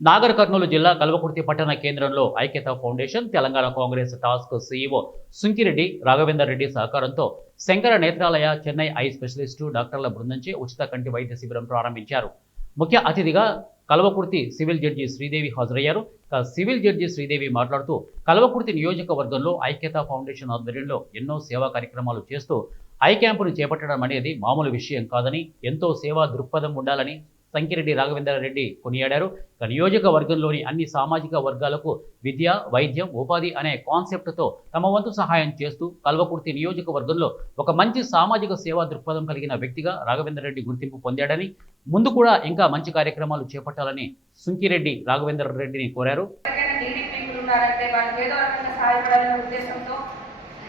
నాగర్ కర్నూలు జిల్లా కల్వకుర్తి పట్టణ కేంద్రంలో ఐక్యతా foundation, Telangana Congress task CEO Sunkireddy Raghavender Reddy సహకారంతో శంకర నేత్రాలయ, చెన్నై ఐ స్పెషలిస్టు డాక్టర్ల బృందంచే ఉచిత కంటి వైద్య శిబిరం ప్రారంభించారు. ముఖ్య అతిథిగా కల్వకుర్తి సివిల్ జడ్జి శ్రీదేవి హాజరయ్యారు. సివిల్ జడ్జి శ్రీదేవి మాట్లాడుతూ కల్వకుర్తి నియోజకవర్గంలో ఐక్యతా ఫౌండేషన్ ఆధ్వర్యంలో ఎన్నో సేవా కార్యక్రమాలు చేస్తూ ఐ క్యాంపును చేపట్టడం అనేది మామూలు విషయం కాదని, ఎంతో సేవా దృక్పథం ఉండాలని సంకిరెడ్డి రాఘవేంద్ర రెడ్డి కొనియాడారు. నియోజకవర్గంలోని అన్ని సామాజిక వర్గాలకు విద్య, వైద్యం, ఉపాధి అనే కాన్సెప్ట్తో తమ వంతు సహాయం చేస్తూ కల్వకుర్తి నియోజకవర్గంలో ఒక మంచి సామాజిక సేవా దృక్పథం కలిగిన వ్యక్తిగా రాఘవేంద్ర రెడ్డి గుర్తింపు పొందాడని, ముందు కూడా ఇంకా మంచి కార్యక్రమాలు చేపట్టాలని సుంకిరెడ్డి రాఘవేంద్ర రెడ్డిని కోరారు.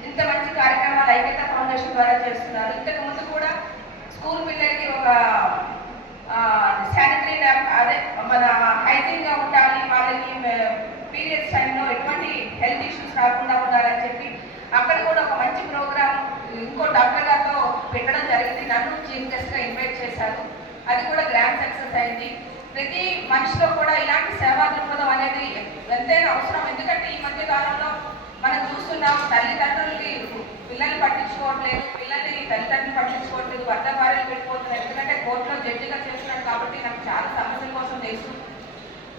ఇంత మంచి కార్యక్రమాలు ఐక్యతా ఫౌండేషన్ ద్వారా చేస్తున్నారు. ఇంతకు ముందు కూడా స్కూల్ పిల్లలకి ఒక శానిటరీ ల్యాబ్, అదే మన హైజీన్గా ఉండాలి, వాళ్ళకి పీరియడ్స్ టైంలో ఎటువంటి హెల్త్ ఇష్యూస్ రాకుండా ఉండాలని చెప్పి అక్కడ కూడా ఒక మంచి ప్రోగ్రామ్ ఇంకో డాక్టర్ గారితో పెట్టడం జరిగింది. నన్ను చీఫ్ గెస్ట్గా ఇన్వైట్ చేశారు. అది కూడా గ్రాండ్ సక్సెస్ అయింది. ప్రతి మనిషిలో కూడా ఇలాంటి సేవా దృక్పథం అనేది ఎంతైనా అవసరం. ఎందుకంటే ఈ మధ్య కాలంలో మనం చూస్తున్నాం, తల్లిదండ్రులకి పిల్లల్ని పట్టించుకోవట్లేదు, పిల్లల్ని తల్లిదండ్రులు పట్టించుకోవట్లేదు, భర్త భార్యలు పెట్టిపోతున్నారు. ఎందుకంటే కోర్టులో జడ్జిగా చేస్తున్నాడు కాబట్టి నాకు చాలా సమస్యల కోసం తెలుసు.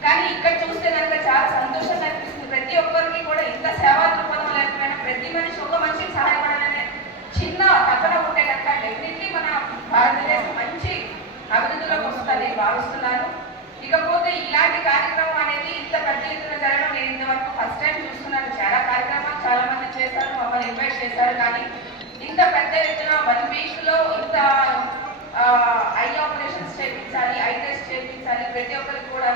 కానీ ఇక్కడ చూస్తే కనుక చాలా సంతోషంగా అనిపిస్తుంది. ప్రతి ఒక్కరికి కూడా ఇంత సేవా దృక్పథం లేకపోయినా ప్రతి మనిషి ఒక మనిషికి సహాయపడాలనే చిన్న తపన ఉంటే కనుక డెఫినెట్లీ మన భారతదేశం మంచి అభివృద్ధిలోకి వస్తుందని భావిస్తున్నాను. ఇకపోతే ఇలాంటి కార్యక్రమం అనేది ఇంత పెద్ద ఎత్తున జరగడం నేను ఇంతవరకు ఫస్ట్ టైం చూస్తున్నాను. చాలా కార్యక్రమాలు చాలా మంది చేశారు, మమ్మల్ని ఇన్వైట్ చేశారు. కానీ ఇంత పెద్ద ఎత్తున 1 వీక్లో ఇంత ఐ ఆపరేషన్స్ చేయించాలి, ఐ టెస్ట్ చేయించాలి, ప్రతి ఒక్కరికి కూడా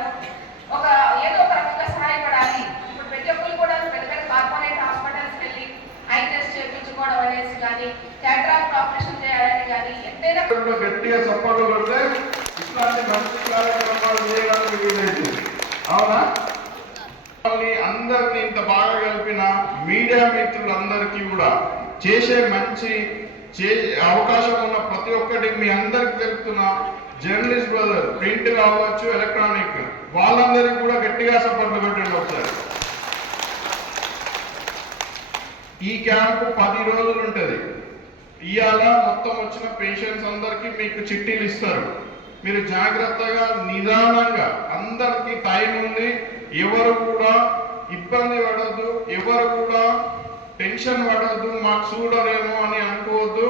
ఒక ఏదో ఒక రకంగా సహాయపడాలి. ఇప్పుడు ప్రతి ఒక్కరు కూడా పెద్ద పెద్ద కార్పొరేట్ హాస్పిటల్స్కి వెళ్ళి ఐ టెస్ట్ చేయించుకోవడం అనేసి కానీ, క్యాటరాక్ట్ ఆపరేషన్ చేయాలని కానీ ఎంతైనా గట్టిగా సపోర్ట్ కొడితే ఇట్లాంటి మంచి కార్యక్రమాలు చేయడానికి వీలైంది. అవునా? అందరినీ ఇంత బాగా కలిపిన మీడియా మిత్రులందరికీ కూడా చేసే మంచి అవకాశం ఉన్న ప్రతి ఒక్కటి మీ అందరికి తెలుపుతున్న జర్నలిస్ట్ బ్రదర్, ప్రింట్ కావచ్చు, ఎలక్ట్రానిక్, వాళ్ళందరికీ కూడా గట్టిగా సపోర్ట్ పెట్టండి ఒకసారి. ఈ క్యాంపు 10 రోజులు ఉంటుంది. ఇవాళ మొత్తం వచ్చిన పేషెంట్స్ అందరికీ మీకు చిట్టీలు ఇస్తారు. మీరు జాగ్రత్తగా నిదానంగా, అందరికీ టైం ఉంది, ఎవరు కూడా ఇబ్బంది పడద్దు, ఎవరు కూడా టెన్షన్ పడద్దు, మాకు చూడరేమో అని అనుకోవద్దు.